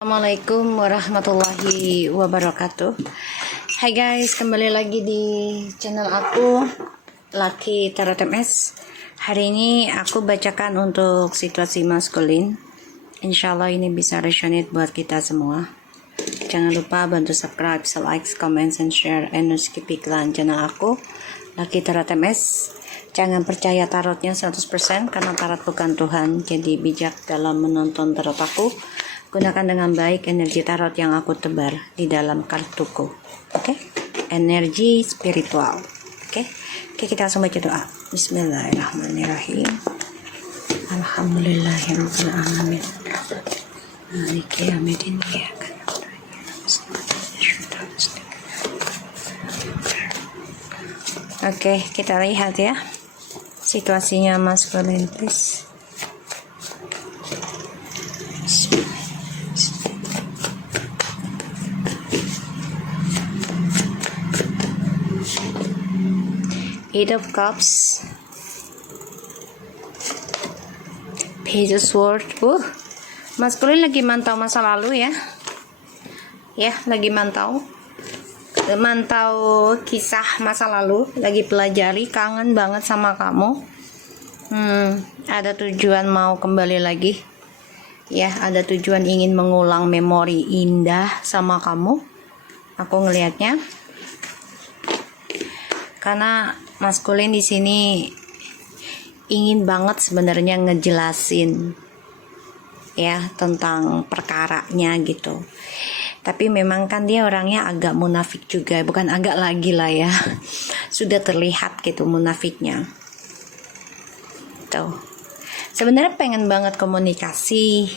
Assalamualaikum warahmatullahi wabarakatuh. Hai guys, kembali lagi di channel aku Lucky Tarot MS. Hari ini aku bacakan untuk situasi maskulin. Insyaallah ini bisa resonate buat kita semua. Jangan lupa bantu subscribe, like, comment, and share, and skip iklan channel aku Lucky Tarot MS. Jangan percaya tarotnya 100% karena tarot bukan Tuhan. Jadi bijak dalam menonton tarot aku. Gunakan dengan baik energi tarot yang aku tebar di dalam kartuku. Oke? Energi spiritual. Oke? Oke, kita langsung baca doa. Bismillahirrahmanirrahim. Alhamdulillahirabbil alamin. Maliki yaumiddin. Oke, kita lihat ya. Situasinya maskulin, please. Eight of Cups, Page of Swords. Maskulin lagi mantau masa lalu ya. Ya, lagi mantau kisah masa lalu, lagi pelajari, kangen banget sama kamu. Ada tujuan mau kembali lagi. Ya, ada tujuan ingin mengulang memori indah sama kamu. Aku ngelihatnya. Karena maskulin di sini ingin banget sebenarnya ngejelasin ya tentang perkaranya gitu. Tapi memang kan dia orangnya agak munafik juga, bukan agak lagi lah ya. Sudah terlihat gitu munafiknya. Tuh. Sebenarnya pengen banget komunikasi,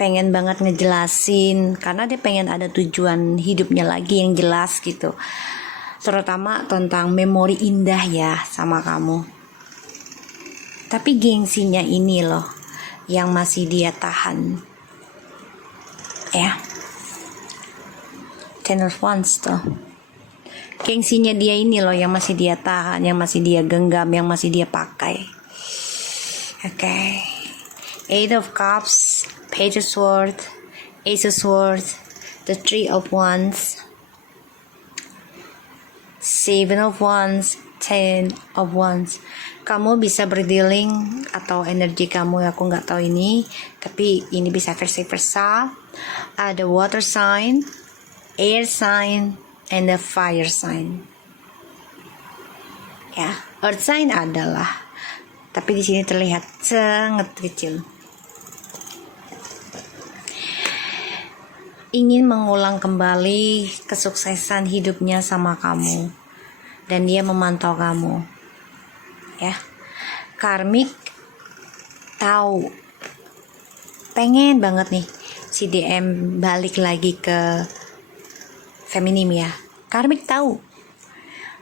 pengen banget ngejelasin karena dia pengen ada tujuan hidupnya lagi yang jelas gitu. Terutama tentang memori indah ya sama kamu. Tapi gengsinya ini loh yang masih dia tahan. Ya. Ten of Wands tuh. Gengsinya dia ini loh yang masih dia tahan, yang masih dia genggam, yang masih dia pakai. Oke. Eight of Cups, Page of Swords, Ace of Swords, the Three of Wands, Seven of Wands, Ten of Wands. Kamu bisa berdealing atau energi kamu, aku nggak tahu ini, tapi ini bisa versi versa. Ada water sign, air sign, and the fire sign. Ya, earth sign adalah, tapi di sini terlihat sangat kecil. Ingin mengulang kembali kesuksesan hidupnya sama kamu dan dia memantau kamu ya. Karmik tahu pengen banget nih si DM balik lagi ke feminim ya. Karmik tahu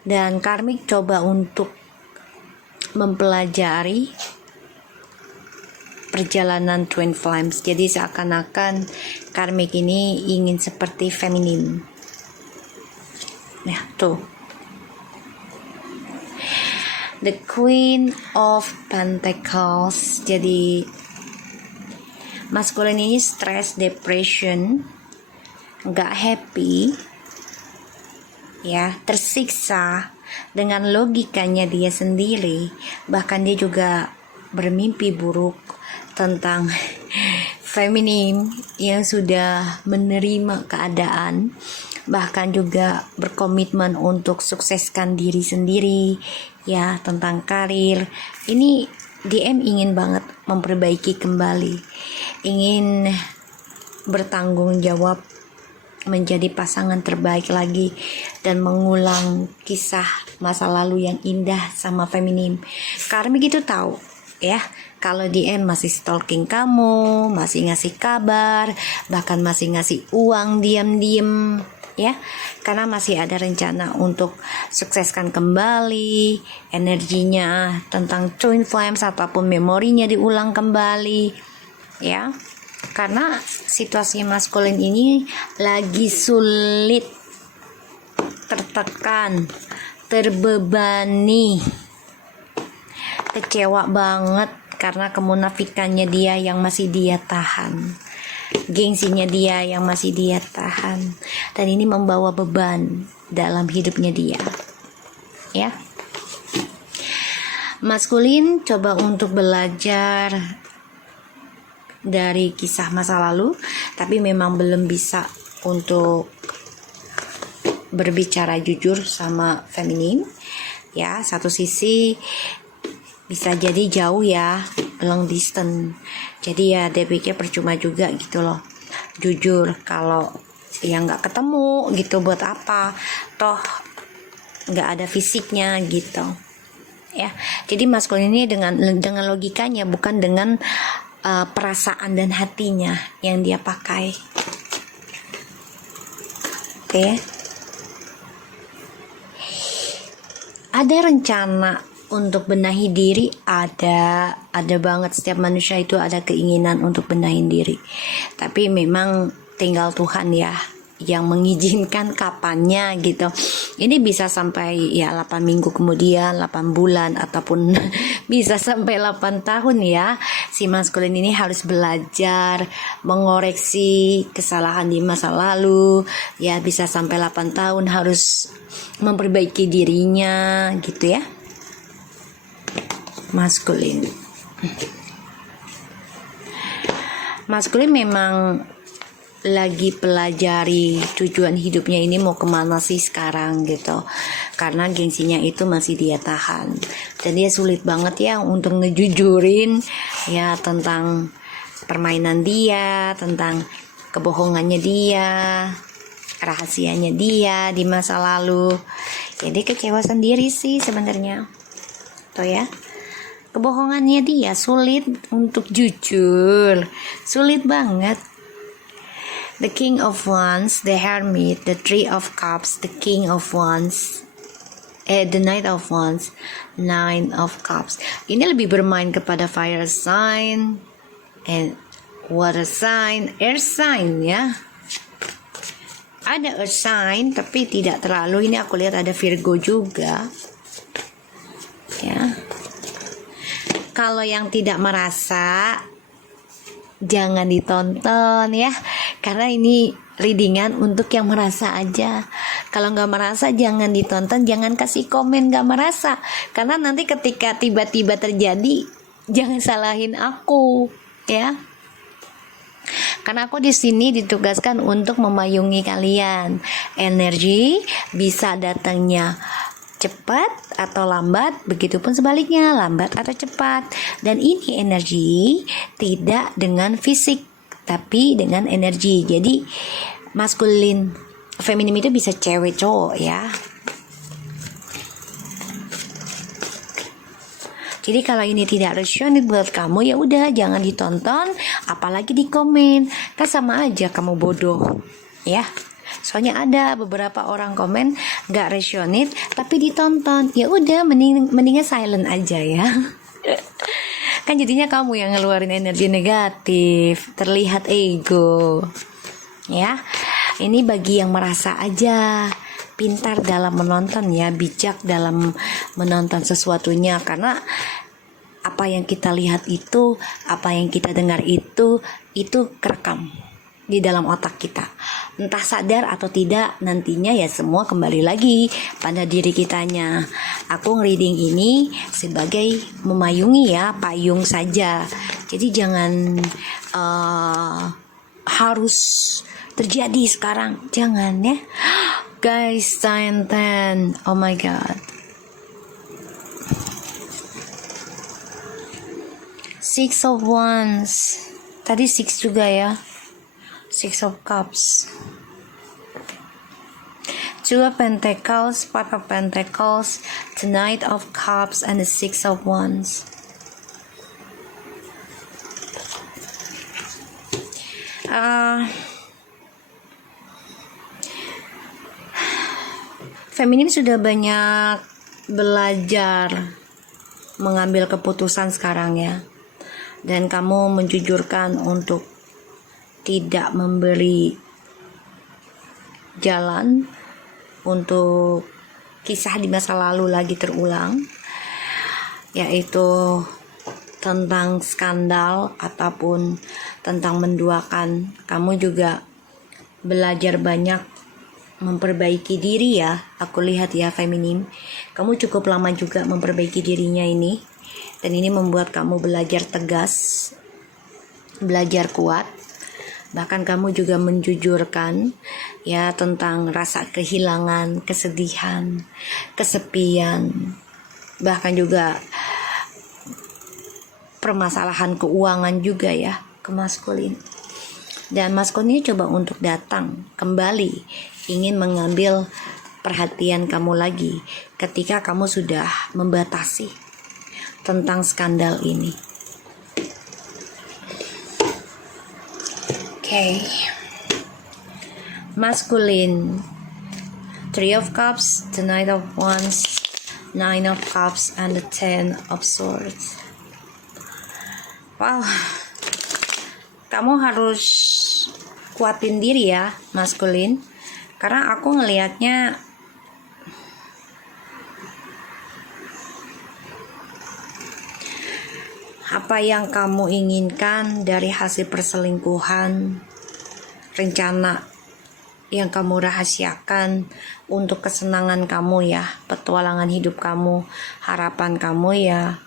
dan karmik coba untuk mempelajari perjalanan twin flames. Jadi seakan-akan karmik ini ingin seperti feminim. Nah, tuh. The Queen of Pentacles. Jadi maskulin ini stress, depression, nggak happy, ya, tersiksa dengan logikanya dia sendiri. Bahkan dia juga bermimpi buruk tentang feminim yang sudah menerima keadaan, bahkan juga berkomitmen untuk sukseskan diri sendiri ya, tentang karir. Ini DM ingin banget memperbaiki kembali, ingin bertanggung jawab menjadi pasangan terbaik lagi dan mengulang kisah masa lalu yang indah sama feminim. Karmik itu tahu ya, kalau DM masih stalking kamu, masih ngasih kabar, bahkan masih ngasih uang diam-diam ya, karena masih ada rencana untuk sukseskan kembali energinya tentang twin flames ataupun memorinya diulang kembali ya. Karena situasi maskulin ini lagi sulit, tertekan, terbebani, kecewa banget karena kemunafikannya dia yang masih dia tahan. gengsinya dia yang masih dia tahan, dan ini membawa beban dalam hidupnya dia, ya. Maskulin coba untuk belajar dari kisah masa lalu, tapi memang belum bisa untuk berbicara jujur sama feminin, ya. Satu sisi bisa jadi jauh ya, long distance, jadi ya dia pikir percuma juga gitu loh jujur kalau ya nggak ketemu gitu, buat apa, toh nggak ada fisiknya gitu ya. Jadi maskulin ini dengan logikanya, bukan dengan perasaan dan hatinya yang dia pakai. Oke. Ada rencana untuk benahi diri, ada banget. Setiap manusia itu ada keinginan untuk benahi diri, tapi memang tinggal Tuhan ya yang mengizinkan kapannya gitu. Ini bisa sampai ya 8 minggu kemudian, 8 bulan, ataupun bisa sampai 8 tahun ya. Si maskulin ini harus belajar mengoreksi kesalahan di masa lalu, ya bisa sampai 8 tahun harus memperbaiki dirinya gitu ya. Maskulin memang lagi pelajari tujuan hidupnya ini mau kemana sih sekarang gitu, karena gengsinya itu masih dia tahan, dan dia sulit banget ya untuk ngejujurin ya tentang permainan dia, tentang kebohongannya dia, rahasianya dia di masa lalu. Jadi kecewa sendiri sih sebenarnya tuh ya. Kebohongannya dia sulit untuk jujur, sulit banget. The King of Wands, the Hermit, the Three of Cups, the King of Wands, the Knight of Wands, Nine of Cups. Ini lebih bermain kepada fire sign, and water sign, air sign ya. Ada earth sign tapi tidak terlalu. Ini aku lihat ada Virgo juga. Ya. Kalau yang tidak merasa, jangan ditonton ya, karena ini readingan untuk yang merasa aja. Kalau nggak merasa jangan ditonton, jangan kasih komen nggak merasa, karena nanti ketika tiba-tiba terjadi jangan salahin aku ya, karena aku di sini ditugaskan untuk memayungi kalian. Energi bisa datangnya cepat atau lambat, begitupun sebaliknya, lambat atau cepat. Dan ini energi tidak dengan fisik, tapi dengan energi. Jadi maskulin, feminim itu bisa cewek cowok ya. Jadi kalau ini tidak resonate buat kamu, ya udah jangan ditonton, apalagi di komen. Kan sama aja kamu bodoh ya. Soalnya ada beberapa orang komen gak resonate tapi ditonton, ya udah mendingan silent aja ya. Kan jadinya kamu yang ngeluarin energi negatif, terlihat ego ya. Ini bagi yang merasa aja, pintar dalam menonton ya, bijak dalam menonton sesuatunya, karena apa yang kita lihat itu, apa yang kita dengar itu kerekam di dalam otak kita, entah sadar atau tidak. Nantinya ya semua kembali lagi pada diri kitanya. Aku nge-reading ini sebagai memayungi ya, payung saja. Jadi jangan harus terjadi sekarang, jangan ya guys. 10, oh my god, 6 of Wands, tadi 6 juga ya, 6 of Cups, 2 of Pentacles, 5 of Pentacles, the Knight of Cups, and the 6 of Wands. Feminim sudah banyak belajar mengambil keputusan sekarang ya, dan kamu menjujurkan untuk tidak memberi jalan untuk kisah di masa lalu lagi terulang, yaitu tentang skandal ataupun tentang menduakan. Kamu juga belajar banyak memperbaiki diri ya. Aku lihat ya feminim, kamu cukup lama juga memperbaiki dirinya ini. Dan ini membuat kamu belajar tegas, belajar kuat. Bahkan kamu juga menjujurkan ya tentang rasa kehilangan, kesedihan, kesepian. Bahkan juga permasalahan keuangan juga ya ke maskulin. Dan maskulin coba untuk datang kembali, ingin mengambil perhatian kamu lagi ketika kamu sudah membatasi tentang skandal ini. Okay. Masculine, 3 of Cups, the Knight of Wands, 9 of Cups, and the 10 of Swords. Wow, kamu harus kuatin diri ya, maskulin. Karena aku ngelihatnya apa yang kamu inginkan dari hasil perselingkuhan, rencana yang kamu rahasiakan untuk kesenangan kamu ya, petualangan hidup kamu, harapan kamu ya,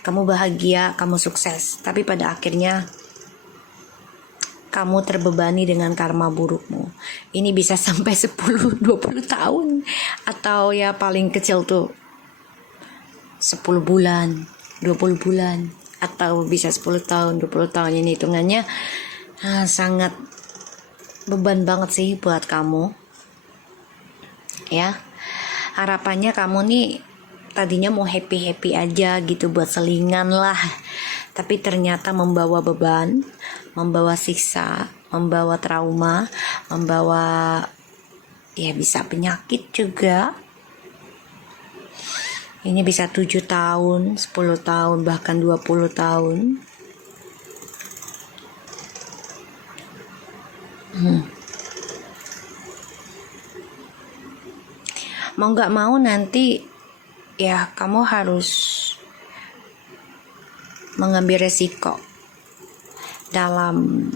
kamu bahagia, kamu sukses. Tapi pada akhirnya kamu terbebani dengan karma burukmu. Ini bisa sampai 10-20 tahun. Atau ya paling kecil tuh 10 bulan, 20 bulan. Atau bisa 10 tahun, 20 tahun. Ini hitungannya sangat beban banget sih buat kamu. Ya, harapannya kamu nih tadinya mau happy-happy aja gitu buat selingan lah. Tapi ternyata membawa beban, membawa siksa, membawa trauma, membawa ya bisa penyakit juga. Ini bisa 7 tahun, 10 tahun, bahkan 20 tahun. Mau gak mau nanti ya kamu harus mengambil resiko dalam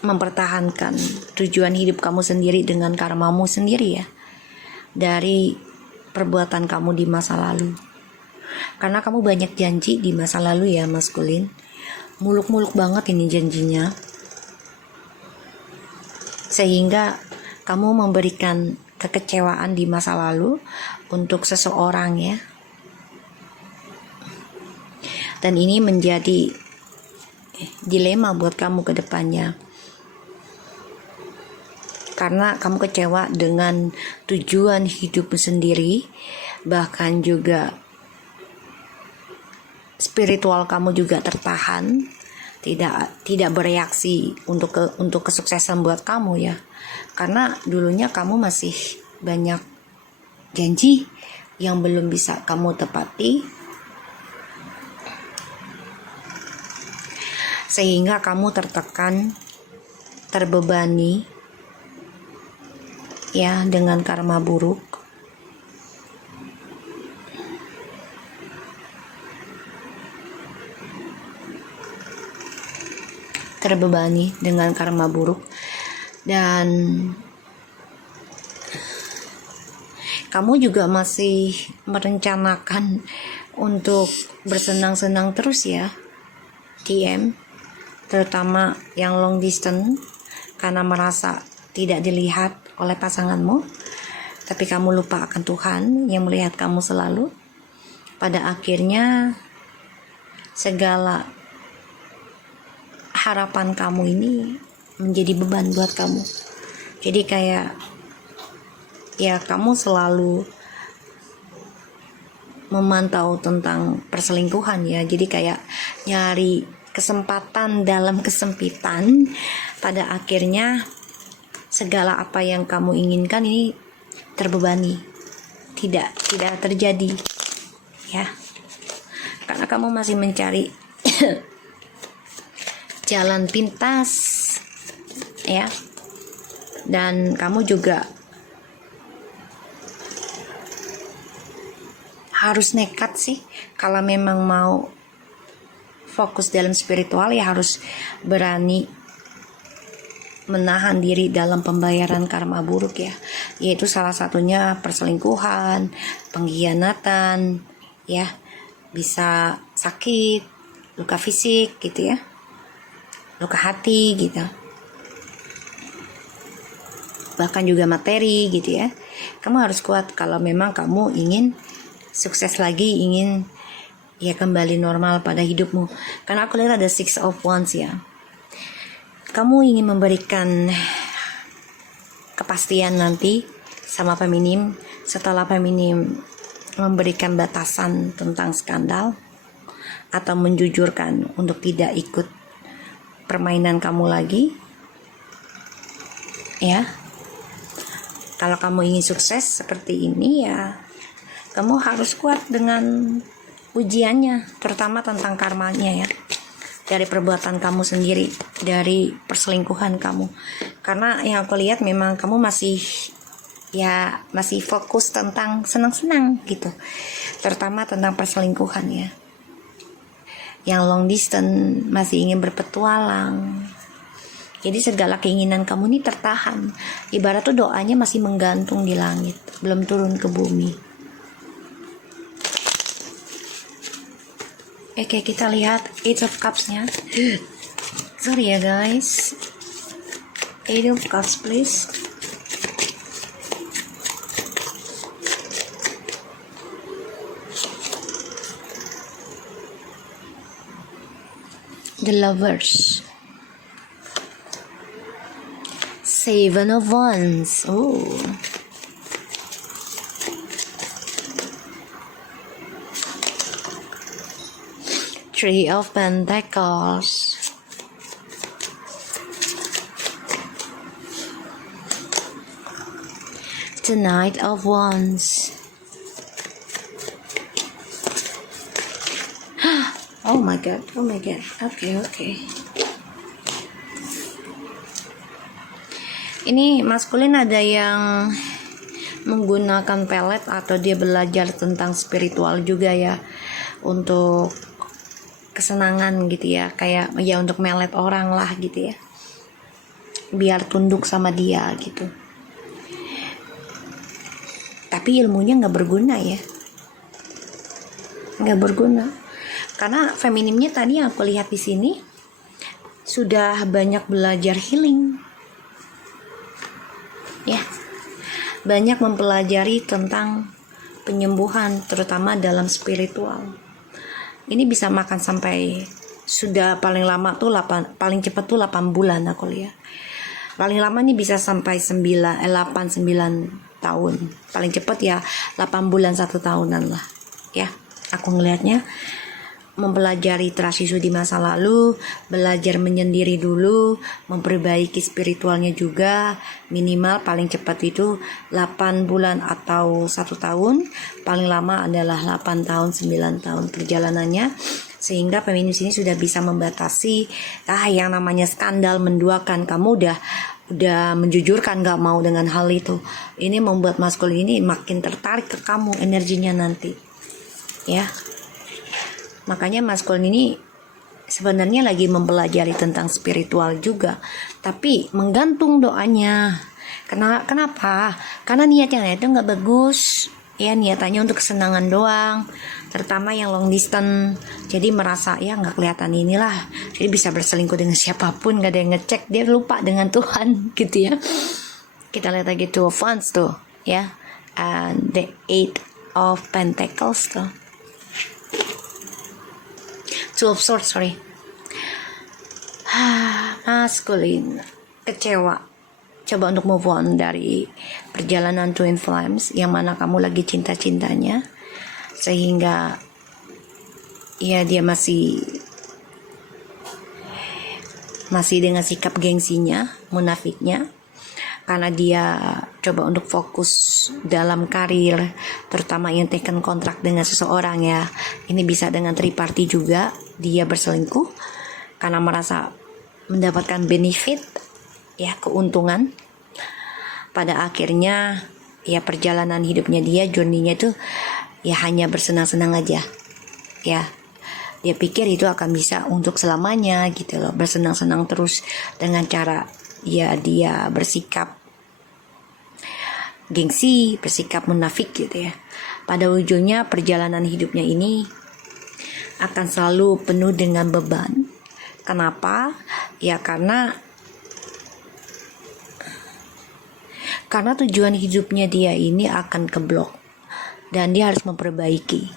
mempertahankan tujuan hidup kamu sendiri dengan karmamu sendiri ya, dari perbuatan kamu di masa lalu. Karena kamu banyak janji di masa lalu ya maskulin, muluk-muluk banget ini janjinya, sehingga kamu memberikan kekecewaan di masa lalu untuk seseorang ya. Dan ini menjadi dilema buat kamu ke depannya. Karena kamu kecewa dengan tujuan hidupmu sendiri, bahkan juga spiritual kamu juga tertahan, tidak bereaksi untuk kesuksesan buat kamu ya. Karena dulunya kamu masih banyak janji yang belum bisa kamu tepati, sehingga kamu tertekan, terbebani ya dengan karma buruk. Terbebani dengan karma buruk, dan kamu juga masih merencanakan untuk bersenang-senang terus ya, TM, terutama yang long distance, karena merasa tidak dilihat oleh pasanganmu, tapi kamu lupa akan Tuhan yang melihat kamu selalu. Pada akhirnya segala harapan kamu ini menjadi beban buat kamu. Jadi kayak ya kamu selalu memantau tentang perselingkuhan ya. Jadi kayak nyari kesempatan dalam kesempitan. Pada akhirnya segala apa yang kamu inginkan ini terbebani, tidak terjadi ya, karena kamu masih mencari jalan pintas ya. Dan kamu juga harus nekat sih. Kalau memang mau fokus dalam spiritual ya harus berani menahan diri dalam pembayaran karma buruk ya, yaitu salah satunya perselingkuhan, pengkhianatan ya, bisa sakit, luka fisik gitu ya, luka hati gitu, bahkan juga materi gitu ya. Kamu harus kuat kalau memang kamu ingin sukses lagi, ingin ya kembali normal pada hidupmu. Karena aku lihat ada Six of Wands ya. Kamu ingin memberikan kepastian nanti sama feminim, setelah feminim memberikan batasan tentang skandal atau menjujurkan untuk tidak ikut permainan kamu lagi ya. Kalau kamu ingin sukses seperti ini ya, kamu harus kuat dengan ujiannya, terutama tentang karmanya ya, dari perbuatan kamu sendiri, dari perselingkuhan kamu. Karena yang aku lihat memang kamu masih fokus tentang senang-senang gitu, terutama tentang perselingkuhan ya. Yang long distance masih ingin berpetualang. Jadi segala keinginan kamu ini tertahan. Ibarat tuh doanya masih menggantung di langit, belum turun ke bumi. Oke, kita lihat Eight of Cups-nya. Sorry ya guys. Eight of Cups please. The Lovers. Seven of Wands. Oh. Three of Pentacles. The Knight of Wands. Oh my god. Okay. Ini maskulin ada yang menggunakan pelet atau dia belajar tentang spiritual juga ya, untuk kesenangan gitu ya, kayak ya untuk melet orang lah gitu ya, biar tunduk sama dia gitu. Tapi ilmunya nggak berguna ya, nggak berguna. Karena feminimnya tadi yang aku lihat di sini sudah banyak belajar healing ya, banyak mempelajari tentang penyembuhan terutama dalam spiritual. Ini bisa makan sampai sudah paling lama tuh paling cepat tuh 8 bulan aku lihat. Paling lama nih bisa sampai 8-9 tahun. Paling cepat ya 8 bulan 1 tahunan lah. Ya, aku ngelihatnya mempelajari trust issue di masa lalu, belajar menyendiri dulu, memperbaiki spiritualnya juga, minimal paling cepat itu 8 bulan atau 1 tahun, paling lama adalah 8 tahun, 9 tahun perjalanannya, sehingga feminis ini sudah bisa membatasi yang namanya skandal menduakan. Kamu udah menjujurkan gak mau dengan hal itu. Ini membuat maskulin ini makin tertarik ke kamu energinya nanti ya. Makanya maskulin ini sebenarnya lagi mempelajari tentang spiritual juga, tapi menggantung doanya. Kenapa? Karena niatnya itu nggak bagus. Ya, niatannya untuk kesenangan doang, terutama yang long distance. Jadi merasa ya nggak kelihatan inilah, jadi bisa berselingkuh dengan siapapun, nggak ada yang ngecek, dia lupa dengan Tuhan gitu ya. Kita lihat lagi Two of Wands tuh ya, and the Eight of Pentacles tuh. Two of Swords, sorry. Maskulin kecewa, coba untuk move on dari perjalanan Twin Flames yang mana kamu lagi cinta-cintanya, sehingga ya dia masih dengan sikap gengsinya, munafiknya, karena dia coba untuk fokus dalam karir, terutama yang taken kontrak dengan seseorang ya. Ini bisa dengan triparty juga, dia berselingkuh karena merasa mendapatkan benefit ya, keuntungan. Pada akhirnya ya perjalanan hidupnya dia, journey-nya itu ya hanya bersenang-senang aja. Ya, dia pikir itu akan bisa untuk selamanya gitu loh, bersenang-senang terus dengan cara ya dia bersikap gengsi, bersikap munafik gitu ya. Pada ujungnya perjalanan hidupnya ini akan selalu penuh dengan beban. Kenapa? Ya karena tujuan hidupnya dia ini akan keblok dan dia harus memperbaiki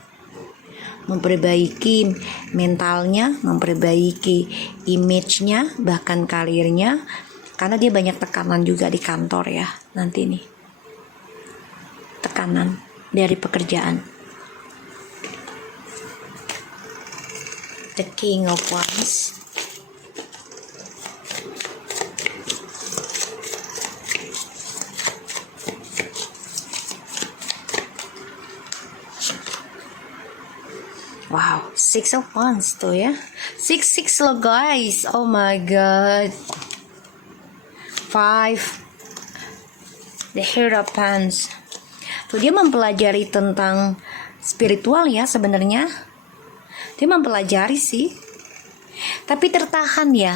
mentalnya, memperbaiki image-nya, bahkan karirnya, karena dia banyak tekanan juga di kantor ya nanti nih, tekanan dari pekerjaan. The King of Wands. Wow, Six of Wands tuh ya. Six loh guys. Oh my god. Five. The Hierophant. Tuh dia mempelajari tentang spiritual ya sebenarnya. Dia mempelajari sih. Tapi tertahan ya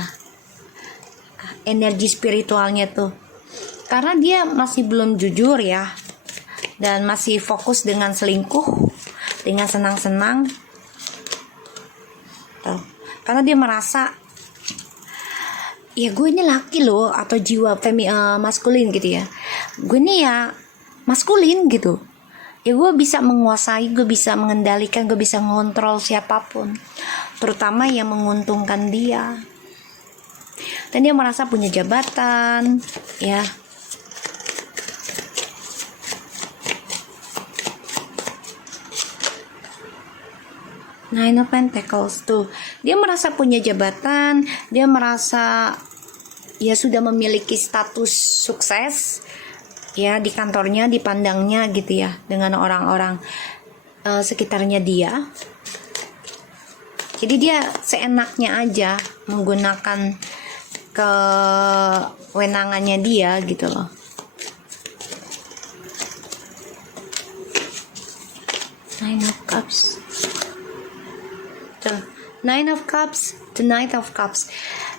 energi spiritualnya tuh. Karena dia masih belum jujur ya. Dan masih fokus dengan selingkuh, dengan senang-senang. Tuh. Karena dia merasa ya gue ini laki loh, atau jiwa maskulin gitu ya, gue ini ya maskulin gitu ya, gue bisa menguasai, gue bisa mengendalikan, gue bisa mengontrol siapapun, terutama yang menguntungkan dia. Dan dia merasa punya jabatan ya. Nine of Pentacles tuh, dia merasa punya jabatan, dia merasa ya sudah memiliki status sukses ya di kantornya, dipandangnya gitu ya dengan orang-orang sekitarnya dia. Jadi dia seenaknya aja menggunakan kewenangannya dia gitu loh. Nine of Cups. Nine of Cups, the Knight of Cups.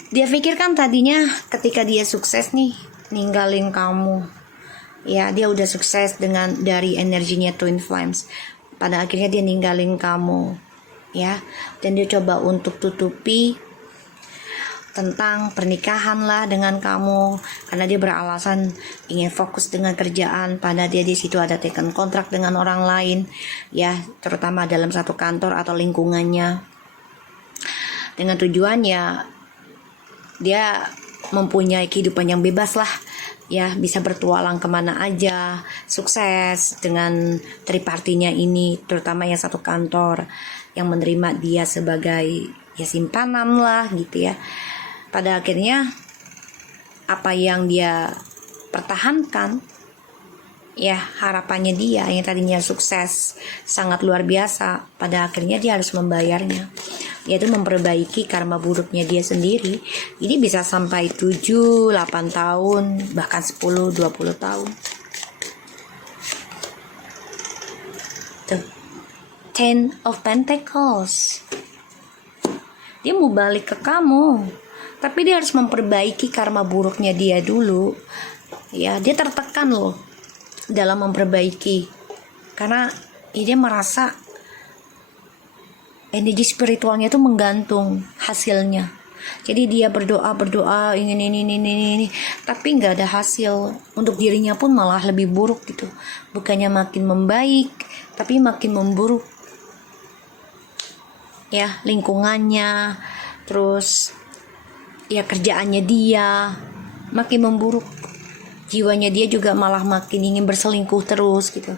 Dia pikirkan tadinya ketika dia sukses nih ninggalin kamu, ya dia udah sukses dari energinya Twin Flames. Pada akhirnya dia ninggalin kamu, ya. Dan dia coba untuk tutupi tentang pernikahan lah dengan kamu, karena dia beralasan ingin fokus dengan kerjaan. Pada dia di situ ada taken kontrak dengan orang lain, ya, terutama dalam satu kantor atau lingkungannya. Dengan tujuannya dia mempunyai kehidupan yang bebas lah ya, bisa bertualang kemana aja, sukses dengan tripartinya ini, terutama yang satu kantor yang menerima dia sebagai ya simpanan lah gitu ya. Pada akhirnya apa yang dia pertahankan ya, harapannya dia yang tadinya sukses sangat luar biasa, pada akhirnya dia harus membayarnya, yaitu memperbaiki karma buruknya dia sendiri. Ini bisa sampai 7, 8 tahun, bahkan 10, 20 tahun. Tuh. Ten of Pentacles. Dia mau balik ke kamu, tapi dia harus memperbaiki karma buruknya dia dulu. Ya, dia tertekan loh dalam memperbaiki, karena dia merasa energi spiritualnya itu menggantung hasilnya. Jadi dia berdoa ingin ini, tapi nggak ada hasil. Untuk dirinya pun malah lebih buruk gitu, bukannya makin membaik tapi makin memburuk ya, lingkungannya, terus ya kerjaannya dia makin memburuk, jiwanya dia juga malah makin ingin berselingkuh terus gitu.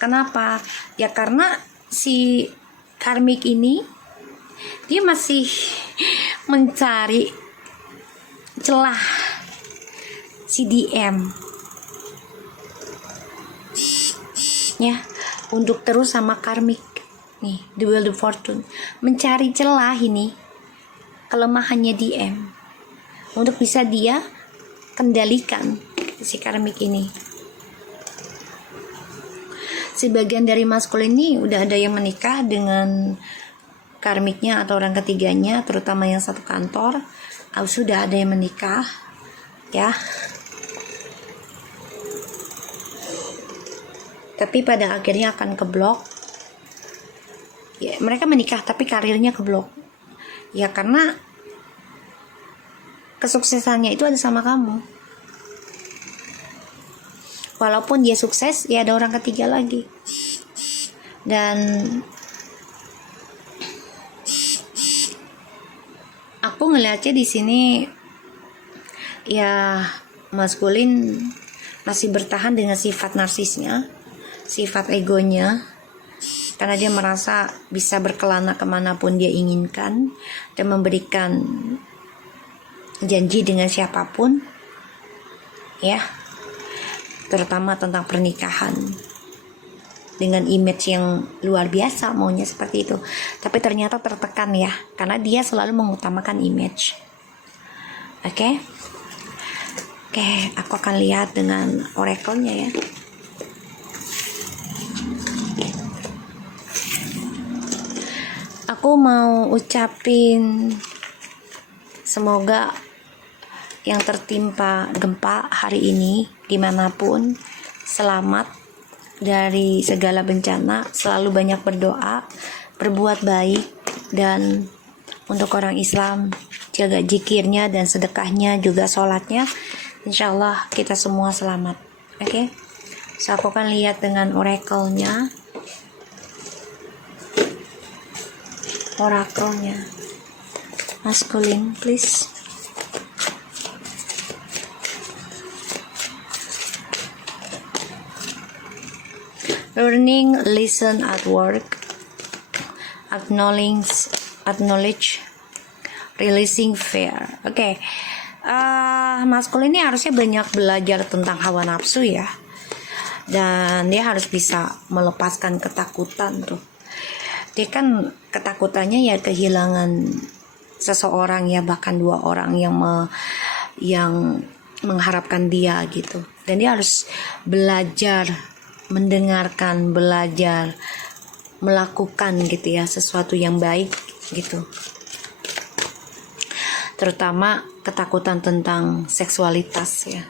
Kenapa? Ya karena si karmik ini dia masih mencari celah si DM ya untuk terus sama karmik nih, the Wheel of Fortune, mencari celah ini, kelemahannya DM untuk bisa dia kendalikan si karmik ini. sebagian dari maskulin ini udah ada yang menikah dengan karmiknya atau orang ketiganya, terutama yang satu kantor. Sudah ada yang menikah, ya. Tapi pada akhirnya akan keblok. Ya, mereka menikah tapi karirnya keblok. Ya karena kesuksesannya itu ada sama kamu. Walaupun dia sukses, ya ada orang ketiga lagi. Dan aku ngelihatnya di sini ya maskulin masih bertahan dengan sifat narsisnya, sifat egonya, karena dia merasa bisa berkelana kemanapun dia inginkan dan memberikan janji dengan siapapun, ya, terutama tentang pernikahan, dengan image yang luar biasa, maunya seperti itu. Tapi ternyata tertekan ya, karena dia selalu mengutamakan image. Oke, aku akan lihat dengan oracle-nya ya. Aku mau ucapin semoga yang tertimpa gempa hari ini dimanapun selamat dari segala bencana, selalu banyak berdoa, berbuat baik, dan untuk orang Islam jaga zikirnya dan sedekahnya, juga sholatnya. Insya Allah kita semua selamat. Oke, so aku akan lihat dengan oracle-nya. Oracle-nya maskulin, please. Learning, listen at work, acknowledge, releasing fear. Oke. Maskulin ini harusnya banyak belajar tentang hawa nafsu ya, dan dia harus bisa melepaskan ketakutan tuh. Dia kan ketakutannya ya kehilangan seseorang ya, bahkan dua orang yang mengharapkan dia gitu, dan dia harus belajar mendengarkan, belajar melakukan gitu ya, sesuatu yang baik gitu, terutama ketakutan tentang seksualitas ya.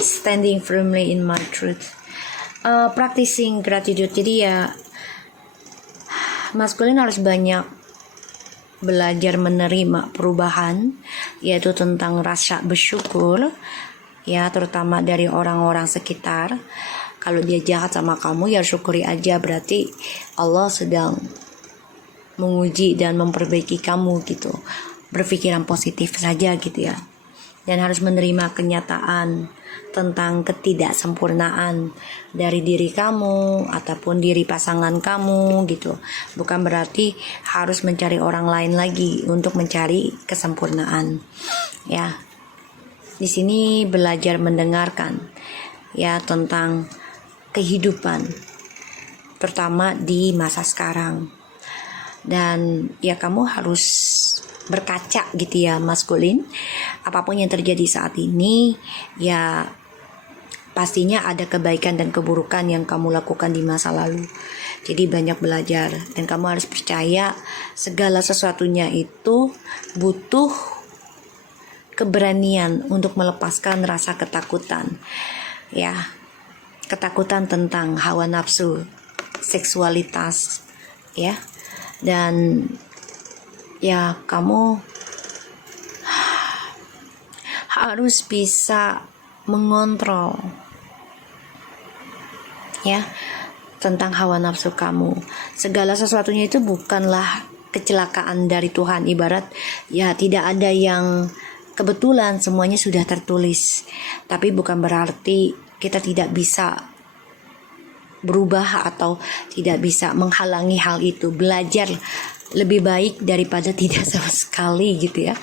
Standing firmly in my truth, practicing gratitude. Jadi ya maskulin harus banyak belajar menerima perubahan, yaitu tentang rasa bersyukur ya, terutama dari orang-orang sekitar. Kalau dia jahat sama kamu ya syukuri aja, berarti Allah sedang menguji dan memperbaiki kamu gitu. Berpikiran positif saja gitu ya. Dan harus menerima kenyataan tentang ketidaksempurnaan dari diri kamu ataupun diri pasangan kamu gitu. Bukan berarti harus mencari orang lain lagi untuk mencari kesempurnaan ya. Di sini belajar mendengarkan ya tentang kehidupan, terutama di masa sekarang. Dan ya kamu harus berkaca gitu ya maskulin. Apapun yang terjadi saat ini ya pastinya ada kebaikan dan keburukan yang kamu lakukan di masa lalu. Jadi banyak belajar, dan kamu harus percaya segala sesuatunya itu butuh keberanian untuk melepaskan rasa ketakutan ya, ketakutan tentang hawa nafsu, seksualitas ya. Dan ya kamu harus bisa mengontrol ya tentang hawa nafsu kamu. Segala sesuatunya itu bukanlah kecelakaan dari Tuhan. Ibarat ya tidak ada yang kebetulan, semuanya sudah tertulis. Tapi bukan berarti kita tidak bisa berubah atau tidak bisa menghalangi hal itu. Belajar lebih baik daripada tidak sama sekali gitu ya.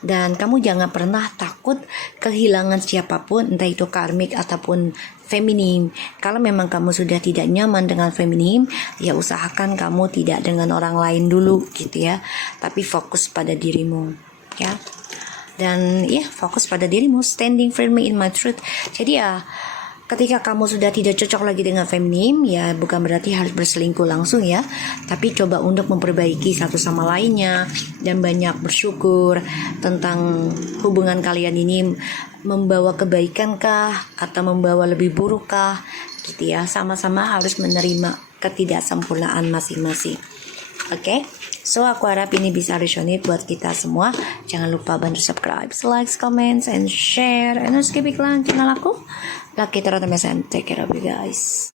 Dan kamu jangan pernah takut kehilangan siapapun, entah itu karmik ataupun feminim. Kalau memang kamu sudah tidak nyaman dengan feminim, ya usahakan kamu tidak dengan orang lain dulu gitu ya. Tapi fokus pada dirimu ya. Dan ya fokus pada dirimu, standing firmly in my truth. Jadi ya ketika kamu sudah tidak cocok lagi dengan feminim, ya bukan berarti harus berselingkuh langsung ya, tapi coba untuk memperbaiki satu sama lainnya dan banyak bersyukur tentang hubungan kalian ini membawa kebaikan kah atau membawa lebih buruk kah gitu ya. Sama-sama harus menerima ketidaksempurnaan masing-masing. Oke, so aku harap ini bisa resonate buat kita semua. Jangan lupa bantu subscribe, like, comment, and share. And skip iklan channel aku. Lucky Tarotem SM. Take care of you guys.